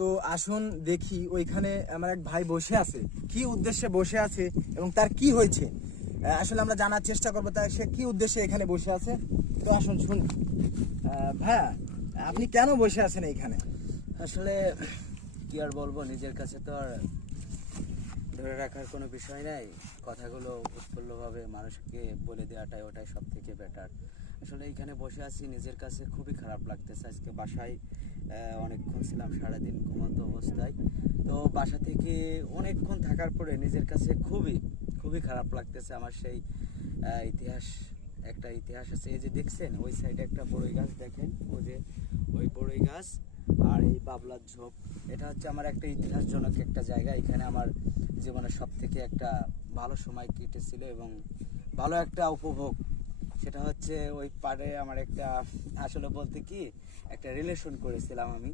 তো আসুন দেখি ওইখানে আমার এক ভাই বসে আছে, কি উদ্দেশ্যে বসে আছে এবং তার কি হয়েছে আসলে আমরা জানার চেষ্টা করবো তার সে কি উদ্দেশ্যে এখানে বসে আছে। তো আসুন শুনি। ভাইয়া, আপনি কেন বসে আছেন এইখানে? আসলে কি আর বলবো, নিজের কাছে তো আর ধরে রাখার কোনো বিষয় নাই। কথাগুলো উৎফুল্লভাবে মানুষকে বলে দেওয়াটাই ওটাই সব থেকে বেটার। আসলে এইখানে বসে আছি, নিজের কাছে খুবই খারাপ লাগতেছে। আজকে বাসায় অনেকক্ষণ ছিলাম, সারাদিন ঘুমন্ত অবস্থায়। তো বাসা থেকে অনেকক্ষণ থাকার পরে নিজের কাছে খুবই খুবই খারাপ লাগতেছে। আমার সেই ইতিহাস, একটা ইতিহাস আছে। এই যে দেখছেন ওই সাইডে একটা বড়ই গাছ, দেখেন ওই যে ওই বড়ই গাছ আর এই বাবলার ঝোপ, এটা হচ্ছে আমার একটা ইতিহাসজনক একটা জায়গা। এখানে আমার জীবনের সব থেকে একটা ভালো সময় কেটেছিল এবং ভালো একটা উপভোগ, সেটা হচ্ছে ওই পাড়ে আমার একটা, আসলে বলতে কি, একটা রিলেশন করেছিলাম আমি।